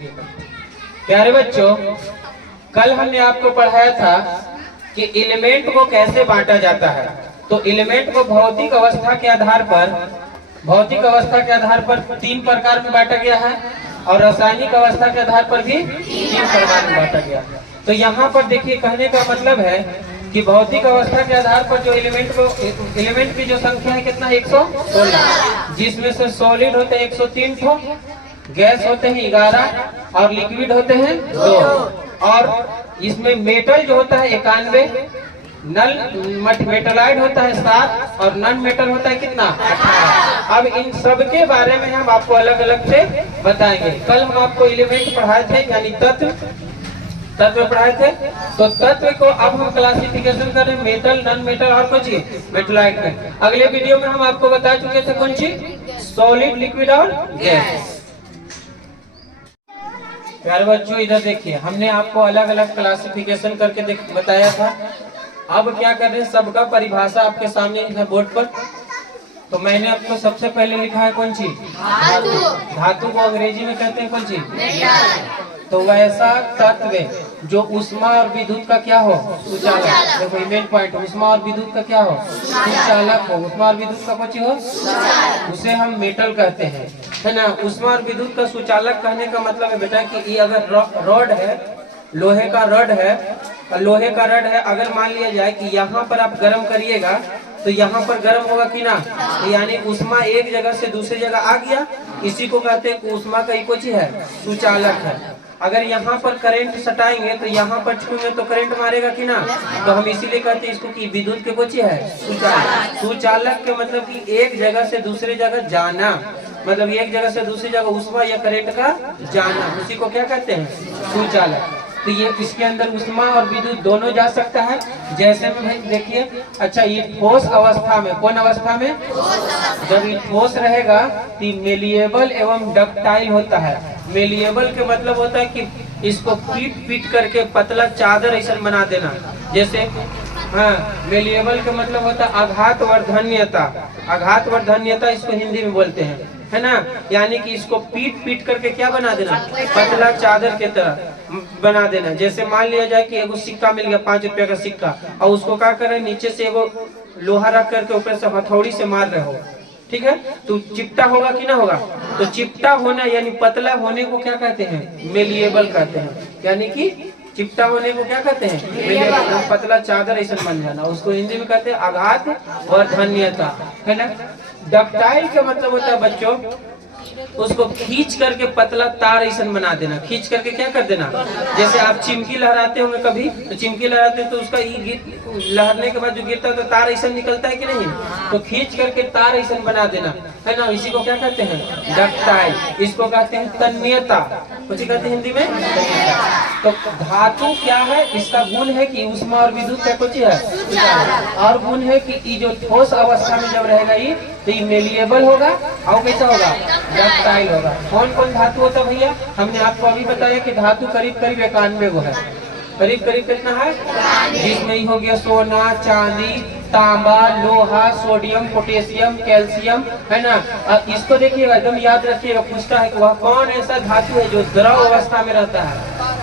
प्यारे बच्चों, कल हमने आपको पढ़ाया था कि एलिमेंट को कैसे बांटा जाता है। तो एलिमेंट को भौतिक अवस्था के आधार पर तीन प्रकार में बांटा गया है और रासायनिक अवस्था के आधार पर भी तीन प्रकार में बांटा गया है। तो यहाँ पर देखिए, कहने का मतलब है कि भौतिक अवस्था के आधार पर जो एलिमेंट की जो संख्या है कितना, 116, जिसमें से सॉलिड होते हैं 103 ठो, गैस होते हैं 11 और लिक्विड होते हैं 2, और इसमें मेटल जो होता है 91, मेटलाइड होता है 7 और नॉन मेटल होता है कितना, 18। अब इन सब के बारे में हम आपको अलग अलग से बताएंगे। कल हम आपको एलिमेंट पढ़ाए थे, यानी तत्व पढ़ाए थे। तो तत्व को अब हम क्लासिफिकेशन कर रहे हैं मेटल, नॉन मेटल और कुछ मेटलाइड में। अगले वीडियो में हम आपको बता चुके थे कौन चीज, सॉलिड, लिक्विड और गैस। प्यारे बच्चों, इधर देखिए, हमने आपको अलग अलग क्लासिफिकेशन करके बताया था। अब क्या कर रहे हैं, सबका परिभाषा आपके सामने है बोर्ड पर। तो मैंने आपको सबसे पहले लिखा है कौन चीज, धातु को अंग्रेजी में कहते हैं कौन चीज। तो वैसा तत्व जो ऊष्मा और विद्युत का क्या हो, सुचालक। देखो मेन पॉइंट, ऊष्मा और विद्युत का क्या हो, सुचालक हो। ऊष्मा और विद्युत का कुछ हो, उसे हम मेटल कहते हैं, है ना। ऊष्मा और विद्युत का सुचालक कहने का मतलब है बेटा कि ये अगर रॉड है, लोहे का रॉड है, अगर मान लिया जाए कि यहाँ पर आप गर्म करिएगा तो यहाँ पर गर्म होगा कि ना, यानी ऊष्मा एक जगह से दूसरी जगह आ गया, इसी को कहते हैं ऊष्मा का इको चीज है, सुचालक है। अगर यहाँ पर करंट सटाएंगे तो यहाँ पर छूएंगे तो करंट मारेगा कि ना, तो हम इसीलिए कहते हैं इसको कि विद्युत के कुछ है, सुचालक। सुचालक के मतलब कि एक जगह से दूसरी जगह जाना, मतलब एक जगह से दूसरी जगह ऊष्मा या करंट का जाना, उसी को क्या कहते हैं, सुचालक। तो ये इसके अंदर ऊष्मा और विद्युत दोनों जा सकता है। जैसे में भाई देखिए, अच्छा ये ठोस अवस्था में, कौन अवस्था में, जब ये ठोस रहेगा तो मेलिएबल एवं डक्टाइल होता है। मेलिएबल के मतलब होता है कि इसको पीट करके पतला चादर ऐसा बना देना। जैसे हाँ, मेलिएबल का मतलब होता है आघातवर्धन्यता इसको हिंदी में बोलते हैं, है ना। यानी कि इसको पीट करके क्या बना देना, पतला चादर के तरह बना देना। जैसे मान लिया जाए कि एगो सिक्का मिल गया, 5 रुपया का सिक्का, और उसको क्या करे, नीचे से एगो लोहा रख करके ऊपर से हथौड़ी से मार रहे हो, ठीक है, तो चिपटा होगा कि ना होगा। तो चिपटा होना यानी पतला होने को क्या कहते हैं, मेलिएबल कहते हैं। यानी कि चिपटा होने को क्या कहते हैं, मेलिएबल। पतला चादर ऐसा बन जाना, उसको हिंदी में कहते हैं आघातवर्धन्यता, है ना। डक्टाइल का मतलब होता है बच्चों, उसको खींच करके पतला तार ऐसा बना देना। खींच करके क्या कर देना, जैसे आप चिमकी लहराते होंगे कभी, तो चिमकी लहराते तो उसका लहरने के बाद जो गिरता है तो तार ऐसा निकलता है कि नहीं, तो खींच करके तार ऐसा बना देना, है ना। इसी को क्या कहते हैं, डक्टाइल। इसको कहते हैं तन्यता, कुछ कहते हैं हिंदी में। तो धातु क्या है, इसका गुण है कि ऊष्मा और विद्युत का कुछ है, और गुण है कि ये जो ठोस अवस्था में जब रहेगा ये, तो ये मेलिएबल होगा और कैसा होगा, डक्टाइल होगा। कौन कौन धातु होता है भैया, हमने आपको अभी बताया कि धातु करीब 91 गो है, करीब कितना है, जिसमें ही हो गया सोना, चांदी, तांबा, लोहा, सोडियम, पोटेशियम, कैल्शियम, है ना। अब इसको देखिएगा, एकदम याद रखिएगा, पूछता है कि वह कौन ऐसा धातु है जो द्रव अवस्था में रहता है।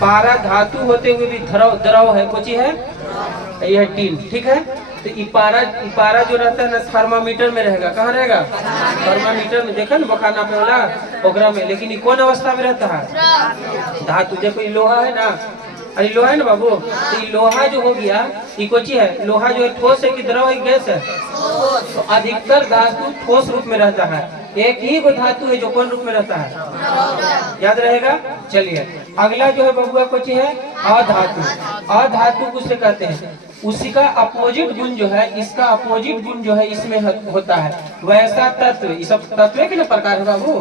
पारा धातु होते हुए भी द्रव है, कुछ है, यह टीन, ठीक है। तो इपारा जो रहता है ना, थर्मामीटर में रहेगा, कहाँ रहेगा, थर्मामीटर में, देखा ना बखाना पे वाला ओकरा में। लेकिन ये कौन अवस्था में रहता है, धातु। देखो ये लोहा है ना, अरे लोहा है ना बाबू, तो ये लोहा जो हो गया, ये कोची है, लोहा जो है ठोस है कि द्रव है, गैस है। तो अधिकतर धातु ठोस रूप में रहता है। एक ही वो धातु है जो कौन रूप में रहता है, याद रहेगा। चलिए अगला जो है बबुआ कोची है, अधातु। अधातु किसे कहते हैं, उसी का अपोजिट गुण जो है, इसका अपोजिट गुण जो है इसमें होता है। वैसा तत्व, ये सब तत्व के ना प्रकार है बाबू,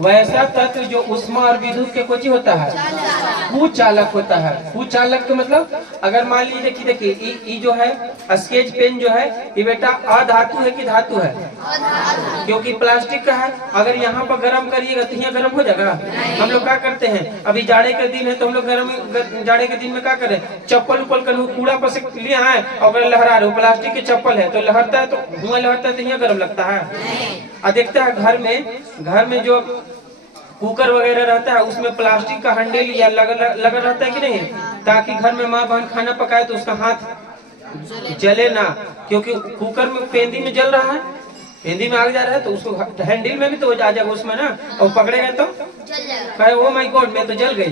वैसा तत्व जो ऊष्मा और विद्युत के कोची होता है, कुचालक होता है। कुचालक के मतलब, अगर मान लीजिए कि देखिए ये जो है स्केच पेन जो है, ये बेटा अधातु है कि धातु है, क्योंकि प्लास्टिक का है। अगर यहाँ पर गर्म करिएगा तो यहाँ गर्म हो जाएगा। हम लोग क्या करते हैं, अभी जाड़े के दिन है तो हम लोग जाड़े के दिन में क्या करें, चप्पल उप्पल कूड़ा पर से लिए आए और लहरा रहे, प्लास्टिक की चप्पल है तो लहरता है, तो धुआं लहरता है तो यहाँ गर्म लगता है। और देखते हैं घर में जो कुकर वगैरह रहता है उसमें प्लास्टिक का हैंडल या लगा रहता है कि नहीं, ताकि घर में माँ बहन खाना पकाए तो उसका हाथ जले ना, क्योंकि कुकर में पेंदी में जल रहा है, पेंदी में आग जा रहा है, तो उसको हैंडल में भी तो आ जाएगा उसमें ना, और पकड़ेगा तो कहे ओ माय गॉड मैं तो जल गई।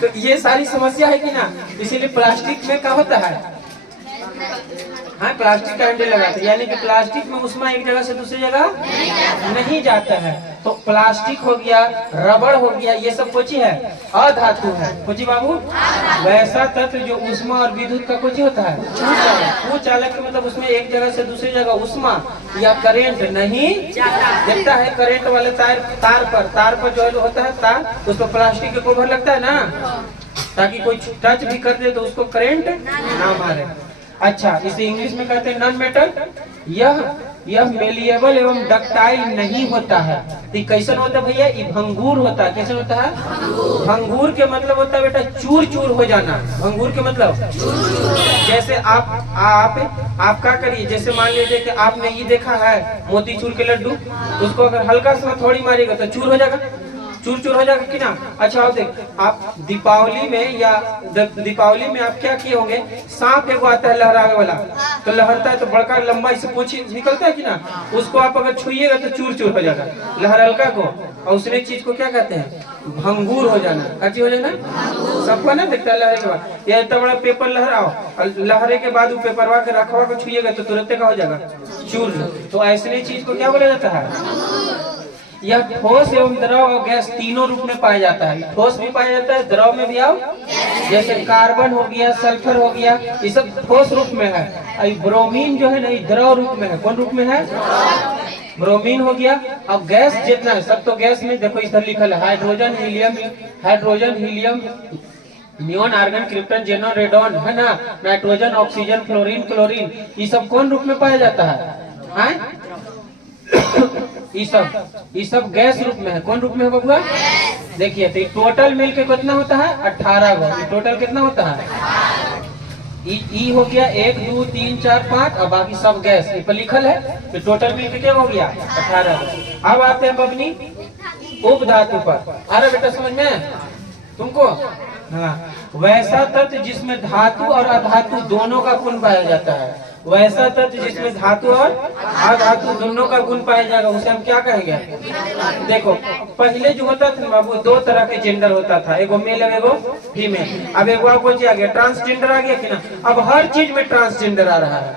तो ये सारी समस्या है कि ना, इसीलिए प्लास्टिक में क्या होता है, हाँ प्लास्टिक का हैंडल लगाते हैं, यानी कि प्लास्टिक में उष्मा एक जगह से दूसरी जगह नहीं जाता है। तो प्लास्टिक हो गया, रबड़ हो गया, ये सब कोची है, अधातु है। कोची बाबू, वैसा तत्व जो उष्मा और विद्युत का कोची होता है, वो चालक मतलब उसमें एक जगह से दूसरी जगह उष्मा या करेंट नहीं देता है। करेंट वाले तार पर जो होता है तार, उस पर प्लास्टिक का कवर लगता है ना, ताकि कोई टच भी कर दे तो उसको करेंट ना मारे। अच्छा, इसे इंग्लिश में कहते हैं नॉन मेटल। यह मेलिएबल एवं डक्टाइल नहीं होता है। तो कैसन होता है भैया, ये भंगूर होता है। कैसे होता है, भंगूर के मतलब होता है बेटा चूर चूर हो जाना। भंगूर के मतलब जैसे आप क्या करिए, जैसे मान लीजिए कि आपने ये देखा है मोतीचूर के लड्डू, उसको अगर हल्का सा थोड़ी मारिएगा तो चूर हो जाएगा, चूर चूर हो जाएगा कि ना। अच्छा आप देख, आप दीपावली में आप क्या किए होंगे, सांप एगो आता है लहरावे वाला, तो लहरता है तो बड़का लंबा इसे पूंछ निकलता है कि ना, उसको आप अगर छुइएगा तो चूर चूर हो जाएगा लहर हल्का को। और उसने चीज को क्या कहते हैं, भंगूर हो जाना। अच्छी हो जाना, सबको ना दिखता है लहरे के बाद। ये इतना बड़ा पेपर लहराओ और लहरे के बाद वो पेपरवा के रखवा को छुइएगा तो तुरंत क्या हो जाएगा, चूर। तो ऐसे चीज को क्या बोला जाता है, यह ठोस एवं द्रव और गैस तीनों रूप में पाया जाता है। ठोस भी पाया जाता है, द्रव में भी आओ, जैसे कार्बन हो गया, सल्फर हो गया, ये सब ठोस रूप में है। ब्रोमीन जो है ना, ये द्रव रूप में है। कौन रूप में है, ब्रोमीन हो गया। अब गैस जितना है सब तो गैस में देखो इधर लिखल है, hydrogen helium neon, argon, krypton, xenon, radon, है ना, नाइट्रोजन, ऑक्सीजन, फ्लोरीन, क्लोरीन, ये सब कौन रूप में पाया जाता है, ये सब गैस रूप में है। कौन रूप में है बबुआ, देखिए तो टोटल मिलके कितना होता है, 18 गो। टोटल कितना होता है, ई हो गया 1 2 3 4 5 और बाकी सब गैस ये पर लिखल है। तो टोटल मिलके क्या हो गया, 18 गो। अब आते हैं बबनी उप धातु पर। आ रहा बेटा समझ में तुमको, हाँ। वैसा तत्व जिसमें धातु और अधातु दोनों का गुण पाया जाता है। वैसा तत्व जिसमें धातु और अधातु दोनों का गुण पाया जाएगा, उसे हम क्या कहेंगे। देखो पहले जो होता था बाबू, 2 तरह के जेंडर होता था, एगो मेल और एगो फीमेल। अब एगो आ गया ट्रांसजेंडर आ गया कि ना। अब हर चीज में ट्रांसजेंडर आ रहा है।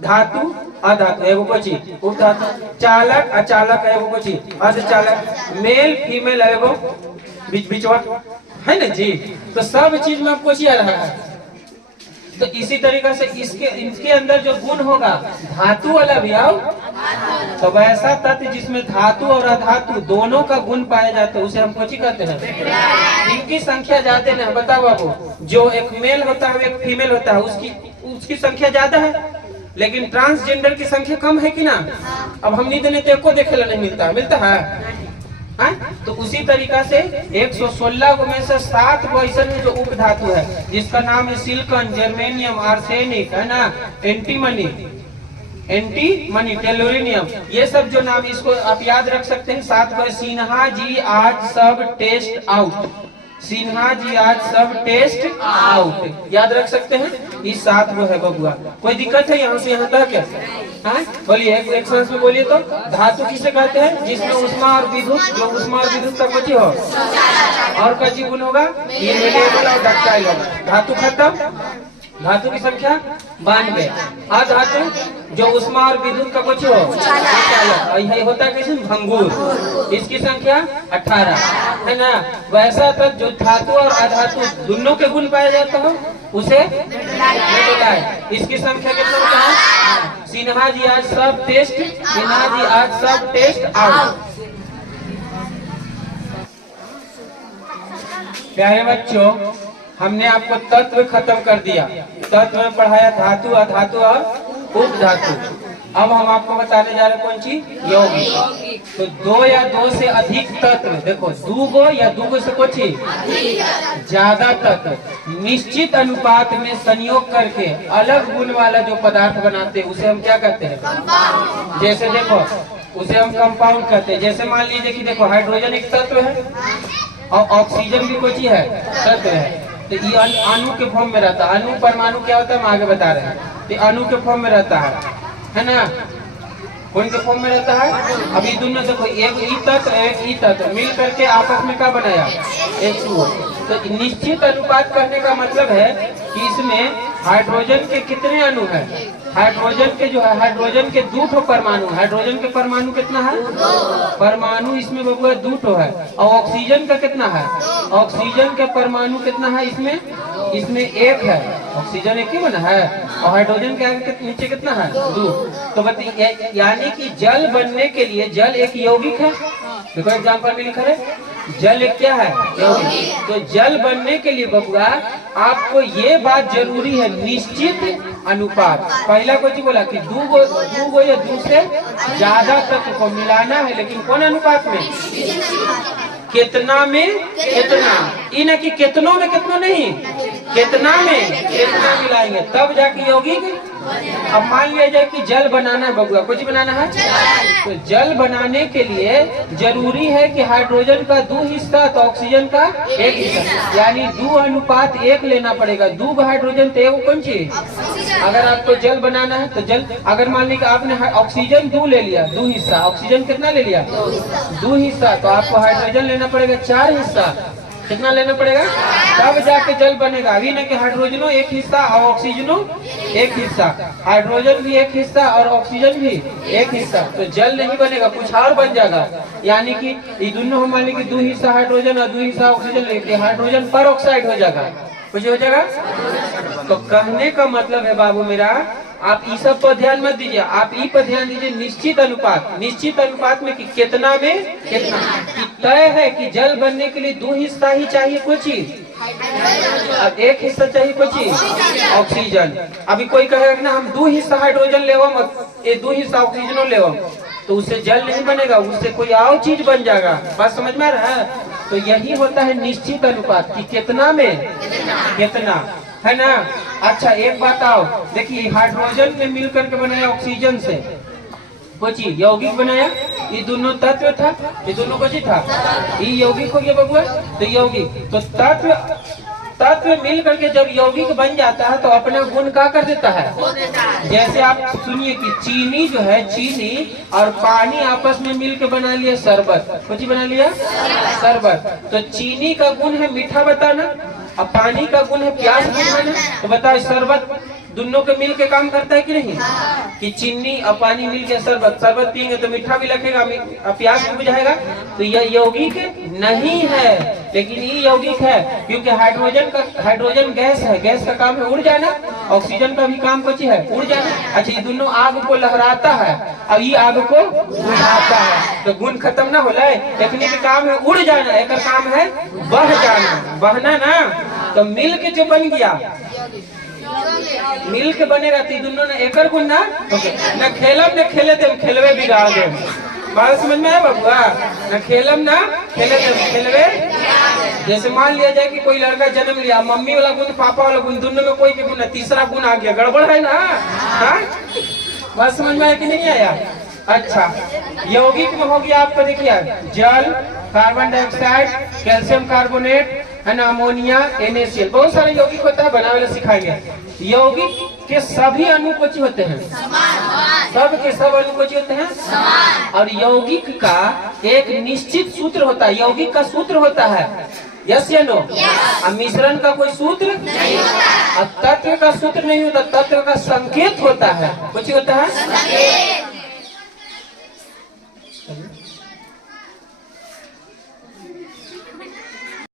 धातु अधातु एगो को चीज उप धातु, चालक अचालक एगो को चीज अर्धचालक, मेल फीमेल एगो बिचवा है ना जी। तो सब चीज में आपको आ रहा है। तो इसी तरीके से इसके अंदर जो गुण होगा धातु वाला भी आओ, तो वैसा तत्व जिसमें धातु और अधातु दोनों का गुण पाया जाता है उसे हम कोची कहते हैं। इनकी संख्या ज्यादा ना, बताओ बाबू, जो एक मेल होता है एक फीमेल होता है, उसकी संख्या ज्यादा है, लेकिन ट्रांसजेंडर की संख्या कम है कि ना। अब हम नहीं देने तो देखे नहीं मिलता है। तो उसी तरीका से 116 गो में से 7 गो ऐसा जो उप धातु है, जिसका नाम है सिलिकॉन, जर्मेनियम, आर्सेनिक, है ना, एंटीमनी, टेलोरिनियम, ये सब जो नाम, इसको आप याद रख सकते हैं। 7 गो, सिन्हा जी आज सब टेस्ट आउट, सिन्हा जी आज सब टेस्ट आउट, याद रख सकते हैं। ये 7 गो है बबुआ। कोई दिक्कत है यहाँ से यहाँ तक, बोलिए एक सांस में बोलिए। तो धातु किसे कहते हैं, जिसमें उष्मा और विद्युत, जो उष्मा और विद्युत का कुछ हो और का जी गुण होगा, ये मेलिएबल और डक्टाइल होगा। धातु खत्म, धातु की संख्या 92। अधातु जो उष्मा और विद्युत का कुछ हो, यही होता है किसी भंगूर, इसकी संख्या 18 है ना। वैसा तक जो धातु और अधातु दोनों के गुण पाया जाता हो उसे मेटालाइट, इसकी संख्या कितना होता है, सिन्हा जी आज सब टेस्ट, सिन्हा जी आज सब टेस्ट आउट। प्यारे बच्चों, हमने आपको तत्व खत्म कर दिया। तत्व में पढ़ाया धातु, अधातु और उप धातु। अब हम आपको बताने जा रहे हैं कौन चीज, यौगिक। तो 2 या 2 से अधिक तत्व, देखो 2 गो या 2 गो से कुछ ज्यादा तत्व निश्चित अनुपात में संयोग करके अलग गुण वाला जो पदार्थ बनाते हैं उसे हम क्या कहते हैं। जैसे देखो उसे हम कंपाउंड कहते हैं। जैसे मान लीजिए कि देखो हाइड्रोजन एक तत्व है और ऑक्सीजन भी कोई चीज है, तत्व है। तो ये अणु के फॉर्म में रहता है। अणु परमाणु क्या होता है हम आगे बता रहे हैं। तो अणु के फॉर्म में रहता है ना, कौन के फॉर्म में रहता है। अभी दोनों देखो एक ई तत्व एक ई तत्व मिल करके आपस में क्या बनाया, H2O। तो निश्चित अनुपात करने का मतलब है कि इसमें हाइड्रोजन के कितने अणु है, हाइड्रोजन के जो है हाइड्रोजन के 2 परमाणु, हाइड्रोजन के परमाणु कितना है, परमाणु इसमें बबुआ 2 है। और ऑक्सीजन का कितना है, ऑक्सीजन का परमाणु कितना है इसमें, इसमें 1 है। ऑक्सीजन एक ही बना है और हाइड्रोजन के आगे नीचे कितना है 2। तो बताइए यानी कि जल बनने के लिए जल एक यौगिक है। देखो एग्जाम्पल में लिखा है जल एक क्या है, यौगिक। तो जल बनने के लिए बबुआ आपको ये बात जरूरी है, निश्चित अनुपात। पहला कुछ बोला कि दो या 2 से ज्यादा तत्व को मिलाना है, लेकिन कौन अनुपात में, कितना में कितना, ये न कि कितनों में कितना नहीं, कितना में कितना मिलाएंगे तब जाके यौगिक। अब मान लिया जाए कि जल बनाना है बबुआ, कुछ बनाना है, तो जल बनाने के लिए जरूरी है कि हाइड्रोजन का 2 हिस्सा तो ऑक्सीजन का 1 हिस्सा, यानी 2:1 लेना पड़ेगा। 2 हाइड्रोजन तो 1 कौन चीज। अगर आपको जल बनाना है तो जल, अगर मान लीजिए आपने ऑक्सीजन 2 ले लिया, 2 हिस्सा, ऑक्सीजन कितना ले लिया 2 हिस्सा, तो आपको हाइड्रोजन लेना पड़ेगा 4 हिस्सा। कितना लेना पड़ेगा, तब जाके जल बनेगा। अभी न कि हाइड्रोजनो 1 हिस्सा और ऑक्सीजनो 1 हिस्सा, हाइड्रोजन भी 1 हिस्सा और ऑक्सीजन भी 1 हिस्सा, तो जल नहीं बनेगा, कुछ और बन जाएगा। यानी कि ये दोनों हम मान लीजिए 2 हिस्सा हाइड्रोजन और 2 हिस्सा ऑक्सीजन लेके हाइड्रोजन पर ऑक्साइड हो जाएगा, कुछ हो जाएगा। तो कहने का मतलब है बाबू मेरा, आप इस सब पर ध्यान मत दीजिए, आप ई पर ध्यान दीजिए निश्चित अनुपात। निश्चित अनुपात में कि कितना में कितना, कि तय है कि जल बनने के लिए 2 हिस्सा ही चाहिए कोई चीज, अब 1 हिस्सा चाहिए कोई चीज, ऑक्सीजन। अभी कोई कहेगा कि ना हम 2 हिस्सा हाइड्रोजन लेवम, ये 2 हिस्सा ऑक्सीजन लेवम, तो उससे जल नहीं बनेगा, उससे कोई और चीज बन जाएगा। बात समझ में आ रहा है। तो यही होता है निश्चित अनुपात कि कितना में कितना, है ना। अच्छा एक बात आओ, देखिए हाइड्रोजन ने मिलकर के बनाया ऑक्सीजन से कुछ यौगिक बनाया, ये दोनों तत्व था, ये दोनों कुछ था, ये यौगिक हो गया बबुआ। तो यौगिक तो तत्व मिल करके जब यौगिक बन जाता है तो अपना गुण क्या कर देता है। जैसे आप सुनिए कि चीनी जो है, चीनी और पानी आपस में मिल के बना लिया शरबत, कुछ बना लिया शरबत। तो चीनी का गुण है मीठा बताना और पानी का गुण है प्यास बुझाना। तो बताओ शरबत दोनों के मिल के काम करता है कि नहीं, कि चीनी और पानी मिल के शरबत पियेंगे तो मीठा भी लगेगा प्यास भी बुझाएगा। तो यह यौगिक नहीं है, लेकिन ये यौगिक है क्योंकि हाइड्रोजन गैस है, गैस का काम है उड़ जाना, ऑक्सीजन का भी काम कुछ है उड़ जाना। अच्छा ये दोनों आग को लहराता है और ये आग को बुझाता है, तो गुण खत्म ना होला। एक का काम है उड़ जाना, एक काम है बह जाना, बहना ना। तो मिल के जो बन गया, मिल के बने रहती दोनों ने एक गुण ना, न खेलम न खेले दे, खेलवे बिगाड़ दे। बात समझ में आया बबुआ, न खेलम ना खेले दे, खेलवे। जैसे मान लिया जाए कि कोई लड़का जन्म लिया, मम्मी वाला गुण पापा वाला गुण दोनों में कोई के गुण, तीसरा गुण आ गया, गड़बड़ है ना। बात समझ में आया कि नहीं आया। अच्छा यौगिक में हो गया आपका, देखिए जल, कार्बन डाइऑक्साइड, कैल्शियम कार्बोनेट, है ना, अमोनिया, NaCl, बहुत सारे यौगिक होता है, बनाने वाले सिखाएंगे। यौगिक के सभी अणु कुछ होते हैं, सब के सब अणु कुछ होते हैं। और यौगिक का एक निश्चित सूत्र होता है, यौगिक का सूत्र होता है, यस या नो। मिश्रण का कोई सूत्र नहीं होता, और तत्व का सूत्र नहीं होता, तत्व का संकेत होता है, कुछ होता है।